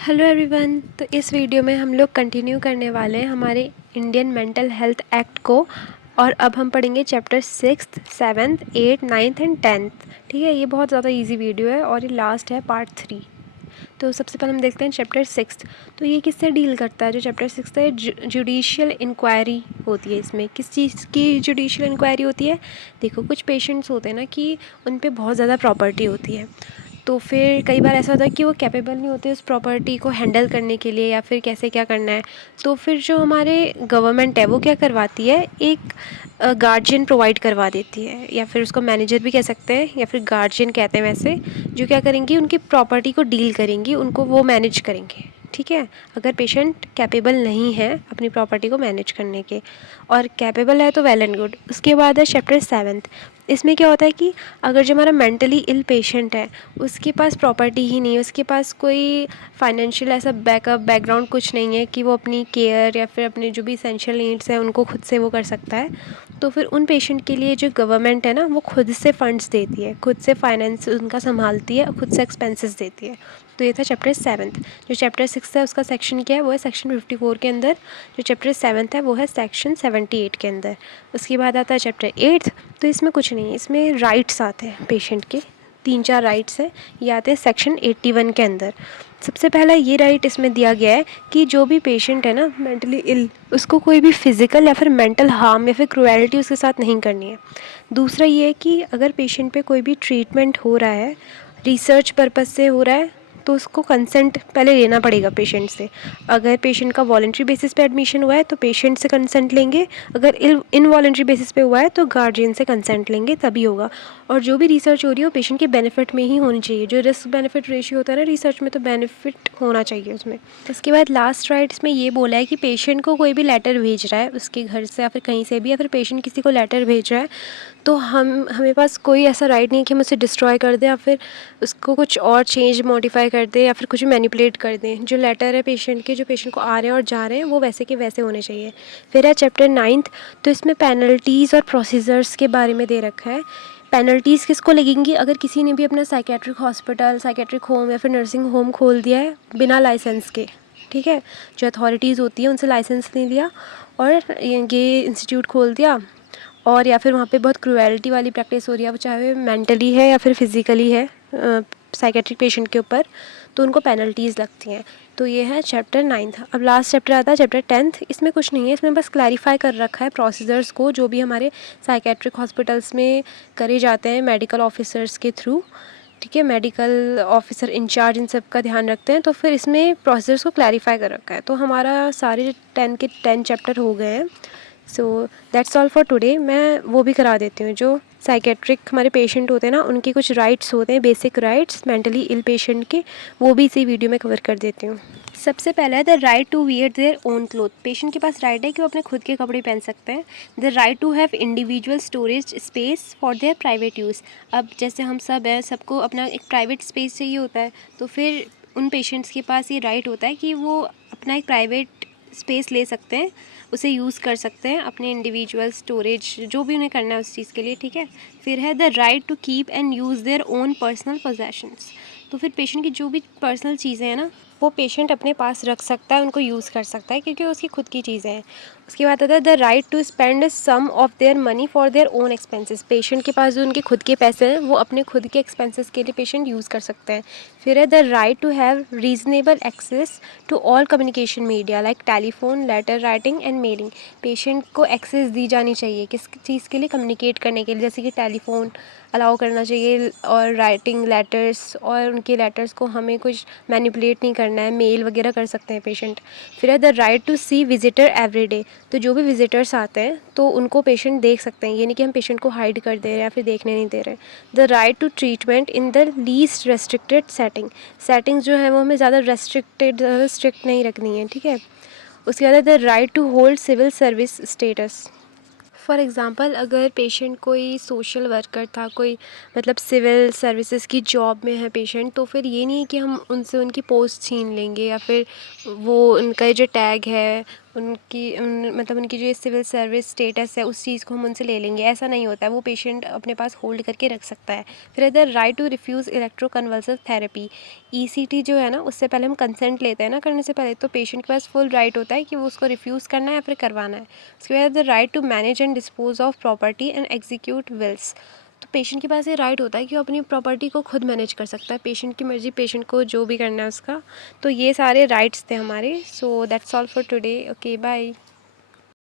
Hello everyone. तो इस video में हम लोग कंटिन्यू करने वाले हैं हमारे इंडियन मेंटल हेल्थ एक्ट को। और अब हम पढ़ेंगे chapter 6th 7th 8th 9th and 10th। ठीक है, ये बहुत ज़्यादा इजी वीडियो है और ये लास्ट है पार्ट 3। तो सबसे पहले हम देखते हैं चैप्टर 6। तो ये किससे डील करता है? जो चैप्टर 6 है, जुडिशियल इंक्वायरी होती है। इसमें किस चीज़ की जुडिशियल इंक्वायरी होती है? देखो, कुछ पेशेंट्स होते हैं ना कि उन पे बहुत ज़्यादा प्रॉपर्टी होती है, तो फिर कई बार ऐसा होता है कि वो कैपेबल नहीं होते उस प्रॉपर्टी को हैंडल करने के लिए, या फिर कैसे क्या करना है। तो फिर जो हमारे गवर्नमेंट है वो क्या करवाती है, एक गार्जियन प्रोवाइड करवा देती है, या फिर उसको मैनेजर भी कह सकते हैं, या फिर गार्जियन कहते हैं वैसे, जो क्या करेंगी, उनकी प्रॉपर्टी को डील करेंगी, उनको वो मैनेज करेंगे। ठीक है, अगर पेशेंट कैपेबल नहीं है अपनी प्रॉपर्टी को मैनेज करने के, और कैपेबल है तो वेल एंड गुड। उसके बाद है चैप्टर 7। इसमें क्या होता है कि अगर जो हमारा मेंटली इल पेशेंट है, उसके पास प्रॉपर्टी ही नहीं है, उसके पास कोई फाइनेंशियल ऐसा बैकग्राउंड कुछ नहीं है कि वो अपनी केयर या फिर अपने जो भी इसेंशियल नीड्स हैं उनको खुद से वो कर सकता है, तो फिर उन पेशेंट के लिए जो गवर्नमेंट है ना, वो खुद से फंड्स देती है, खुद से फाइनेंस उनका संभालती है, खुद से एक्सपेंसेस देती है। तो ये था चैप्टर 7। जो चैप्टर 6 है उसका सेक्शन क्या है? वो है सेक्शन 54 के अंदर। जो चैप्टर 7 है वो है सेक्शन 78 के अंदर। उसके बाद आता है चैप्टर 8। तो इसमें कुछ नहीं है, इसमें राइट्स आते हैं पेशेंट के, 3-4 राइट्स हैं। ये आते हैं सेक्शन 81 के अंदर। सबसे पहला ये राइट इसमें दिया गया है कि जो भी पेशेंट है ना मेंटली इल, उसको कोई भी फिज़िकल या फिर मेंटल हार्म या फिर क्रुएल्टी उसके साथ नहीं करनी है। दूसरा ये है कि अगर पेशेंट पे कोई भी ट्रीटमेंट हो रहा है, रिसर्च पर्पज़ से हो रहा है, तो उसको कंसेंट पहले लेना पड़ेगा पेशेंट से। अगर पेशेंट का वॉलंटरी बेसिस पे एडमिशन हुआ है तो पेशेंट से कंसेंट लेंगे, अगर इनवॉलंटरी बेसिस पे हुआ है तो गार्जियन से कंसेंट लेंगे, तभी होगा। और जो भी रिसर्च हो रही है वो पेशेंट के बेनिफिट में ही होनी चाहिए। जो रिस्क बेनिफिट रेशियो होता है ना रिसर्च में, तो बेनिफिट होना चाहिए उसमें। उसके बाद लास्ट राइट इसमें ये बोला है कि पेशेंट को कोई भी लेटर भेज रहा है उसके घर से या फिर कहीं से भी, या फिर पेशेंट किसी को लेटर भेज रहा है, तो हमें पास कोई ऐसा राइट नहीं कि हम उसे डिस्ट्रॉय कर दें या फिर उसको कुछ और चेंज मॉडिफाई कर दें या फिर कुछ मैनिपुलेट कर दें। जो लेटर है पेशेंट के, जो पेशेंट को आ रहे हैं और जा रहे हैं, वो वैसे के वैसे होने चाहिए। फिर है चैप्टर 9। तो इसमें पेनल्टीज़ और प्रोसीजर्स के बारे में दे रखा है। पेनल्टीज़ किसको लगेंगी? अगर किसी ने भी अपना साइकेट्रिक हॉस्पिटल, साइकेट्रिक होम या फिर नर्सिंग होम खोल दिया है बिना लाइसेंस के, ठीक है, जो अथॉरिटीज़ होती है उनसे लाइसेंस नहीं लिया और ये इंस्टीट्यूट खोल दिया, और या फिर वहाँ पे बहुत क्रुएलिटी वाली प्रैक्टिस हो रही है, वो चाहे मेंटली है या फिर फिज़िकली है साइकेट्रिक पेशेंट के ऊपर, तो उनको पेनल्टीज़ लगती हैं। तो ये है चैप्टर 9। अब लास्ट चैप्टर आता है चैप्टर 10। इसमें कुछ नहीं है, इसमें बस क्लैरिफाई कर रखा है प्रोसीजर्स को, जो भी हमारे साइकेट्रिक हॉस्पिटल्स में करे जाते हैं मेडिकल ऑफिसर्स के थ्रू। ठीक है, मेडिकल ऑफिसर इंचार्ज इन सब का ध्यान रखते हैं, तो फिर इसमें प्रोसीजर्स को क्लैरिफाई कर रखा है। तो हमारा सारे 10 के 10 चैप्टर हो गए हैं। सो दैट्स ऑल फॉर टुडे। मैं वो भी करा देती हूँ, जो साइकेट्रिक हमारे पेशेंट होते हैं ना, उनके कुछ राइट्स होते हैं, basic rights mentally ill patient के, वो भी इसी वीडियो में कवर कर देती हूँ। सबसे पहला है the right to wear their own cloth. Patient के पास राइट है कि वो अपने खुद के कपड़े पहन सकते हैं। The right to have individual storage space for their private use. अब जैसे हम सब हैं, सबको अपना एक प्राइवेट स्पेस चाहिए होता है, तो फिर उन पेशेंट्स के पास ये राइट होता है कि वो अपना एक प्राइवेट स्पेस ले सकते हैं, उसे यूज़ कर सकते हैं अपने इंडिविजुअल स्टोरेज, जो भी उन्हें करना है उस चीज़ के लिए। ठीक है, फिर है the right to keep and use their own personal possessions. तो फिर पेशेंट की जो भी पर्सनल चीज़ें हैं ना, वो पेशेंट अपने पास रख सकता है, उनको यूज़ कर सकता है, क्योंकि उसकी खुद की चीज़ें हैं। उसके बाद आता है the right to spend some of their money for their own expenses. Patient के पास जो उनके खुद के पैसे हैं वो अपने खुद के एक्सपेंसेस के लिए पेशेंट यूज़ कर सकते हैं। फिर है the right to have reasonable access to all communication media like telephone, letter writing and mailing. Patient को एक्सेस दी जानी चाहिए किस चीज़ के लिए? कम्युनिकेट करने के लिए, जैसे कि टेलीफोन अलाउ करना चाहिए, और राइटिंग लेटर्स, और उनके लेटर्स को हमें कुछ मैनिपुलेट नहीं करना है, मेल वगैरह कर सकते हैं पेशेंट। फिर है the right to see visitor every day. तो जो भी विजिटर्स आते हैं तो उनको पेशेंट देख सकते हैं, ये नहीं कि हम पेशेंट को हाइड कर दे रहे हैं या फिर देखने नहीं दे रहे। The right to treatment in the least restricted settings जो है वो हमें ज़्यादा ज़्यादा स्ट्रिक्ट नहीं रखनी है। ठीक है, उसके बाद the right to hold civil service status. For example, अगर पेशेंट कोई सोशल वर्कर था, कोई मतलब सिविल सर्विसेज की जॉब में है पेशेंट, तो फिर ये नहीं है कि हम उनसे उनकी पोस्ट छीन लेंगे, या फिर वो उनका जो टैग है मतलब उनकी जो सिविल सर्विस स्टेटस है उस चीज़ को हम उनसे ले लेंगे, ऐसा नहीं होता है। वो पेशेंट अपने पास होल्ड करके रख सकता है। फिर इधर right to refuse electroconvulsive therapy, ECT जो है ना, उससे पहले हम कंसेंट लेते हैं ना करने से पहले, तो पेशेंट के पास फुल राइट होता है कि वो उसको रिफ्यूज़ करना है या फिर करवाना है। उसके बाद the right to manage and dispose of property and execute wills, तो पेशेंट के पास ये राइट होता है कि वो अपनी प्रॉपर्टी को खुद मैनेज कर सकता है, पेशेंट की मर्ज़ी, पेशेंट को जो भी करना है उसका। तो ये सारे राइट्स थे हमारे। So that's all for today. Okay, bye.